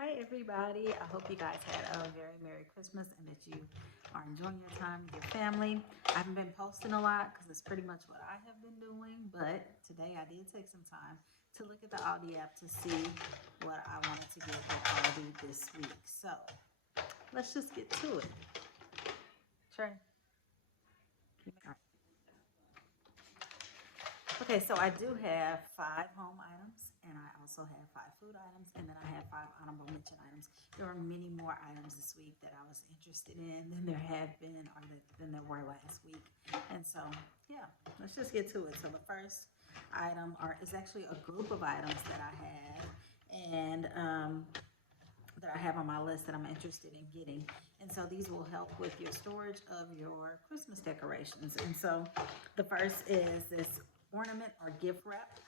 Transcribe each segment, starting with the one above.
Hi, everybody. I hope you guys had a very Merry Christmas and that you are enjoying your time with your family. I haven't been posting a lot because it's pretty much what I have been doing, but today I did take some time to look at the Aldi app to see what I wanted to get at Aldi this week. So let's just get to it. Trey. Okay, so I do have 5 home items, and I also have 5 food items, and then I have 5 honorable mention items. There are many more items this week that I was interested in than there have been or than there were last week. And so, yeah, let's just get to it. So the first item is actually a group of items that I have, and that I have on my list that I'm interested in getting. And so these will help with your storage of your Christmas decorations. And so the first is this ornament or gift wrap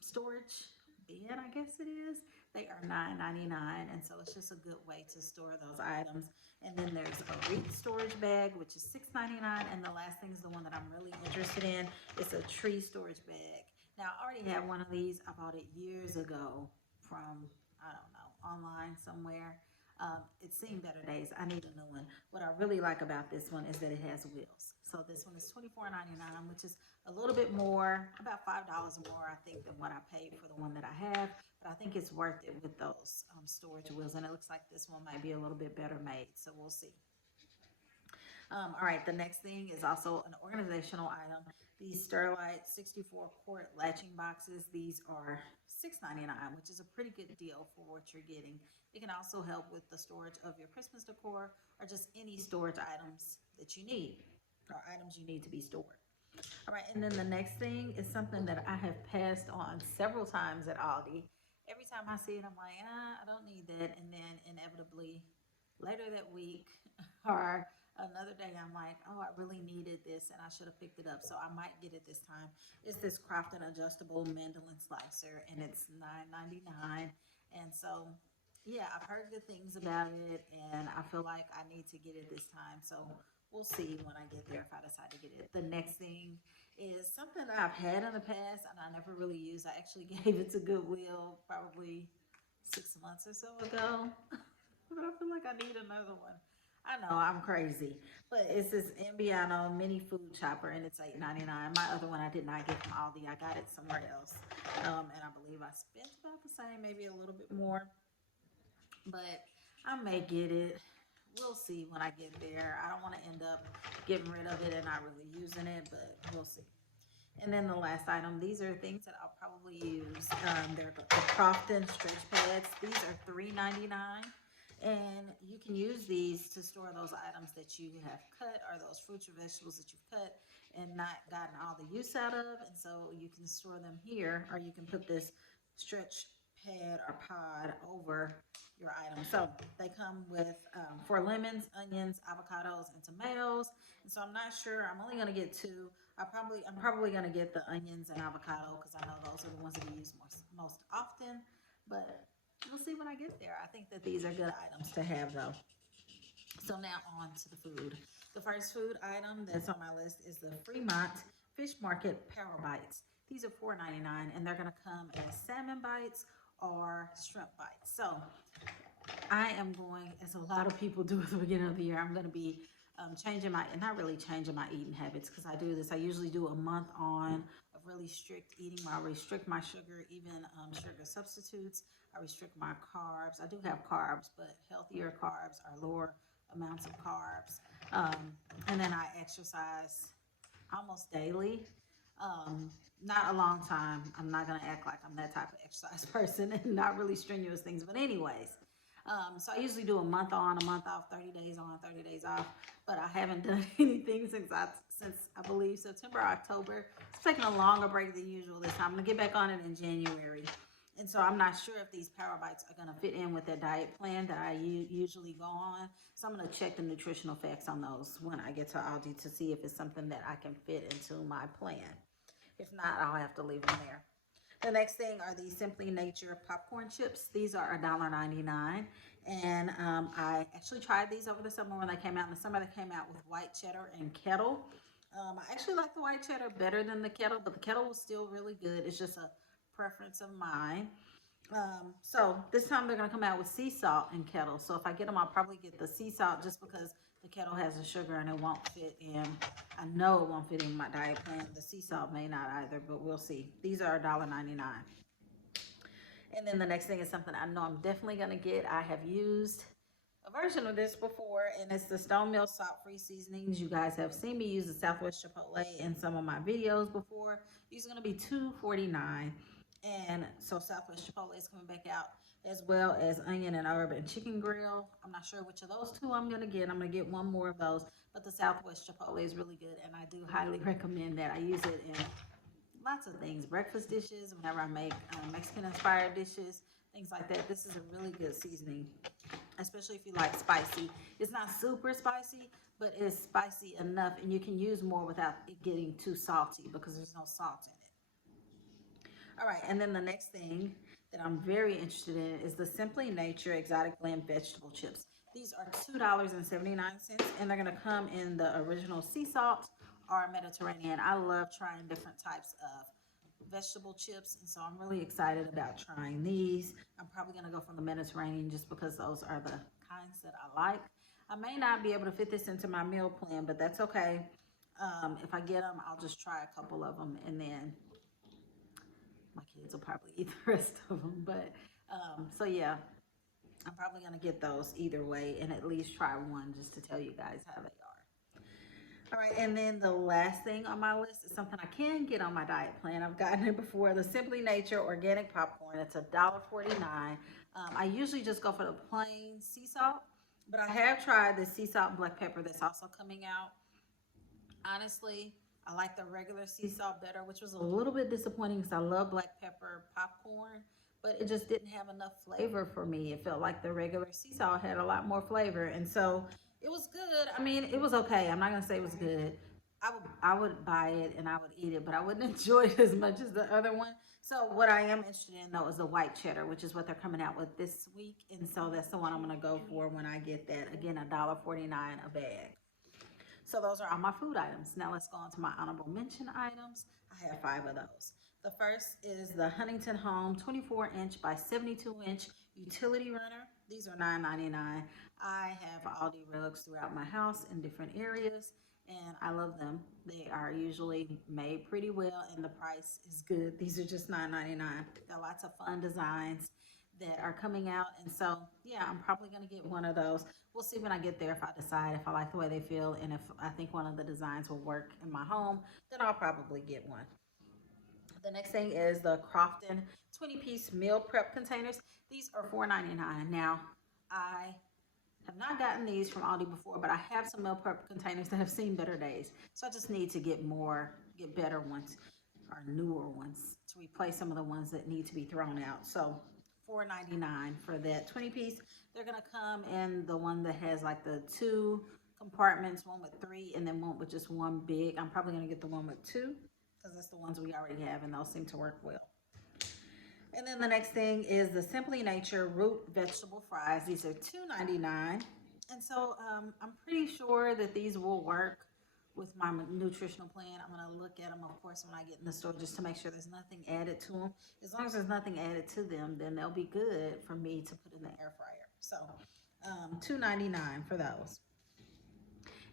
storage bin, I guess it is. They are $9.99, and so it's just a good way to store those items. And then there's a wreath storage bag, which is $6.99. And the last thing is the one that I'm really interested in. It's a tree storage bag. Now I already have one of these. I bought it years ago from, I don't know, online somewhere. It's seen better days. I need a new one. What I really like about this one is that it has wheels. So this one is $24.99, which is a little bit more, about $5 more, I think, than what I paid for the one that I have. But I think it's worth it with those storage wheels. And it looks like this one might be a little bit better made. So we'll see. All right, the next thing is also an organizational item. These Sterlite 64 quart latching boxes, these are $6.99, which is a pretty good deal for what you're getting. It can also help with the storage of your Christmas decor or just any storage items that you need or items you need to be stored. All right, and then the next thing is something that I have passed on several times at Aldi. Every time I see it, I'm like, I don't need that. And then inevitably, later that week or another day, I'm like, oh, I really needed this and I should have picked it up. So I might get it this time. It's this Crofton adjustable mandolin slicer, and it's $9.99. And so, yeah, I've heard good things about it, and I feel like I need to get it this time. So we'll see when I get there if I decide to get it. The next thing is something that I've had in the past and I never really used. I actually gave it to Goodwill probably 6 months or so ago, but I feel like I need another one. I know I'm crazy, but it's this Ambiano mini food chopper, and it's $8.99. My other one I did not get from Aldi. I got it somewhere else, and I believe I spent about the same, maybe a little bit more, but I may get it. We'll see when I get there. I don't want to end up getting rid of it and not really using it, but we'll see. And then the last item, these are things that I'll probably use. They're the Crofton stretch pads. These are $3.99. And you can use these to store those items that you have cut or those fruits or vegetables that you've cut and not gotten all the use out of. And so you can store them here, or you can put this stretch pad or pod over your item. So they come with 4 lemons, onions, avocados, and tomatoes. And so I'm not sure. I'm only going to get two. I'm probably gonna get the onions and avocado because I know those are the ones that we use most often. But we'll see when I get there. I think that these are good items to have though. So now on to the food. The first food item that's on my list is the Fremont Fish Market Power Bites. These are $4.99, and they're gonna come as salmon bites or shrimp bites. So I am going, as a lot of people do at the beginning of the year, I'm going to be changing my, not really changing my eating habits because I do this. I usually do a month on of really strict eating. I restrict my sugar, even sugar substitutes. I restrict my carbs. I do have carbs, but healthier carbs are lower amounts of carbs. And then I exercise almost daily. Not a long time. I'm not gonna act like I'm that type of exercise person and not really strenuous things. But anyways, so I usually do a month on, a month off, 30 days on, 30 days off. But I haven't done anything since I believe September, October. It's taking a longer break than usual this time. I'm gonna get back on it in January. And so I'm not sure if these Power Bites are going to fit in with that diet plan that I usually go on. So I'm going to check the nutritional facts on those when I get to Aldi to see if it's something that I can fit into my plan. If not, I'll have to leave them there. The next thing are these Simply Nature popcorn chips. These are $1.99. And I actually tried these over the summer when they came out. In the summer, they came out with white cheddar and kettle. I actually like the white cheddar better than the kettle, but the kettle was still really good. It's just a preference of mine. So this time they're gonna come out with sea salt and kettle. So if I get them, I'll probably get the sea salt just because the kettle has the sugar and it won't fit in. I know it won't fit in my diet plan. The sea salt may not either, but we'll see. These are $1.99. And then the next thing is something I know I'm definitely gonna get. I have used a version of this before, and it's the Stone Mill salt-free seasonings. You guys have seen me use the Southwest Chipotle in some of my videos before. These are gonna be $2.49, and so Southwest Chipotle is coming back out as well as onion and herb and chicken grill. I'm not sure which of those two I'm gonna get. I'm gonna get one more of those, but the Southwest Chipotle is really good, and I do highly recommend that. I use it in lots of things, breakfast dishes, whenever I make Mexican inspired dishes, things like that. This is a really good seasoning, especially if you like spicy. It's not super spicy, but it's spicy enough, and you can use more without it getting too salty because there's no salt in it. All right, and then the next thing that I'm very interested in is the Simply Nature Exotic Blend Vegetable Chips. These are $2.79, and they're gonna come in the original sea salt or Mediterranean. I love trying different types of vegetable chips, and so I'm really excited about trying these. I'm probably gonna go for the Mediterranean just because those are the kinds that I like. I may not be able to fit this into my meal plan, but that's okay. If I get them, I'll just try a couple of them, and then my kids will probably eat the rest of them. But so yeah, I'm probably gonna get those either way, and at least try one just to tell you guys how they are. All right, and then the last thing on my list is something I can get on my diet plan. I've gotten it before, the Simply Nature organic popcorn. It's $1.49. I usually just go for the plain sea salt, but I have tried the sea salt and black pepper that's also coming out. Honestly, I like the regular sea salt better, which was a little bit disappointing because I love black pepper popcorn, but it just didn't have enough flavor for me. It felt like the regular sea salt had a lot more flavor, and so it was good. I mean, it was okay. I'm not gonna say it was good. I would buy it and I would eat it, but I wouldn't enjoy it as much as the other one. So what I am interested in though is the white cheddar, which is what they're coming out with this week, and so that's the one I'm gonna go for when I get that. Again, $1.49 a bag. So those are all my food items. Now let's go on to my honorable mention items. I have five of those. The first is the Huntington Home 24-inch by 72-inch utility runner. These are $9.99. I have Aldi rugs throughout my house in different areas, and I love them. They are usually made pretty well, and the price is good. These are just $9.99. Got lots of fun designs that are coming out, and so yeah, I'm probably gonna get one of those. We'll see when I get there if I decide if I like the way they feel and if I think one of the designs will work in my home, then I'll probably get one. The next thing is the Crofton 20-piece meal prep containers. These are $4.99. Now, I have not gotten these from Aldi before, but I have some meal prep containers that have seen better days. So I just need to get better ones or newer ones to replace some of the ones that need to be thrown out. So $4.99 for that 20 piece. They're gonna come in the one that has like the two compartments, one with three, and then one with just one big. I'm probably gonna get the one with two because that's the ones we already have, and those seem to work well. And then the next thing is the Simply Nature root vegetable fries. These are $2.99. And so I'm pretty sure that these will work with my nutritional plan. I'm going to look at them, of course, when I get in the store just to make sure there's nothing added to them. As long as there's nothing added to them, then they'll be good for me to put in the air fryer. So $2.99 for those.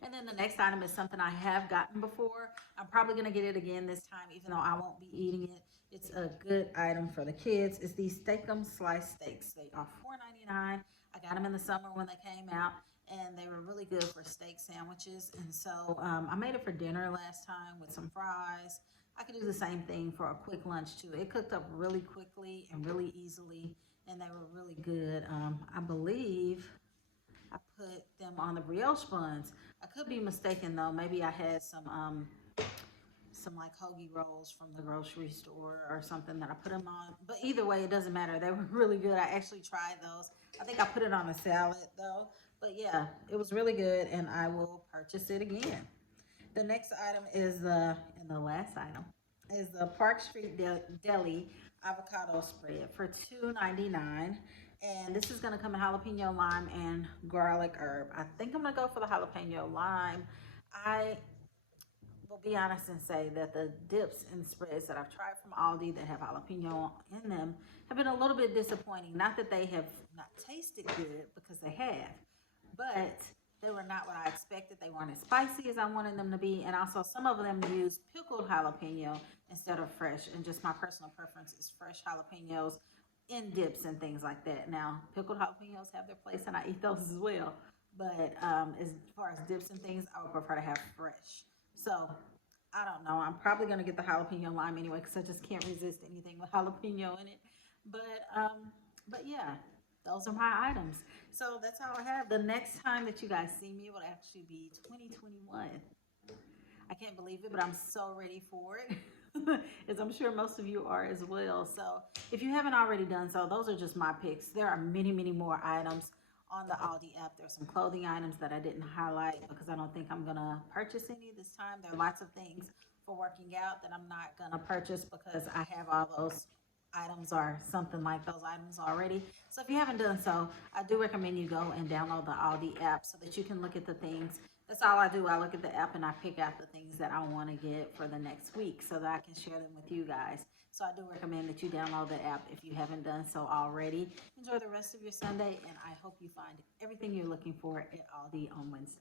And then the next item is something I have gotten before. I'm probably going to get it again this time, even though I won't be eating it. It's a good item for the kids. It's these Steak'em sliced steaks. They are $4.99. I got them in the summer when they came out, and they were really good for steak sandwiches. And so I made it for dinner last time with some fries. I could do the same thing for a quick lunch too. It cooked up really quickly and really easily, and they were really good. I believe I put them on the brioche buns. I could be mistaken though. Maybe I had some like hoagie rolls from the grocery store or something that I put them on. But either way, it doesn't matter. They were really good. I actually tried those. I think I put it on a salad though. But yeah, it was really good, and I will purchase it again. The next item is and the last item is the Park Street Deli avocado spread for $2.99. And this is gonna come in jalapeno lime and garlic herb. I think I'm gonna go for the jalapeno lime. I will be honest and say that the dips and spreads that I've tried from Aldi that have jalapeno in them have been a little bit disappointing. Not that they have not tasted good, because they have, but they were not what I expected. They weren't as spicy as I wanted them to be, and also some of them use pickled jalapeno instead of fresh. And just my personal preference is fresh jalapenos in dips and things like that. Now, pickled jalapenos have their place, and I eat those as well. But as far as dips and things, I would prefer to have fresh. So I don't know. I'm probably gonna get the jalapeno lime anyway because I just can't resist anything with jalapeno in it. But but yeah, those are my items. So that's all I have. The next time that you guys see me will actually be 2021. I can't believe it, but I'm so ready for it. As I'm sure most of you are as well. So if you haven't already done so, those are just my picks. There are many, many more items on the Aldi app. There's some clothing items that I didn't highlight because I don't think I'm gonna purchase any this time. There are lots of things for working out that I'm not gonna purchase because I have all those items or something like those items already. So if you haven't done so, I do recommend you go and download the Aldi app so that you can look at the things. That's all I do. I look at the app and I pick out the things that I want to get for the next week so that I can share them with you guys. So I do recommend that you download the app if you haven't done so already. Enjoy the rest of your Sunday, and I hope you find everything you're looking for at Aldi on Wednesday.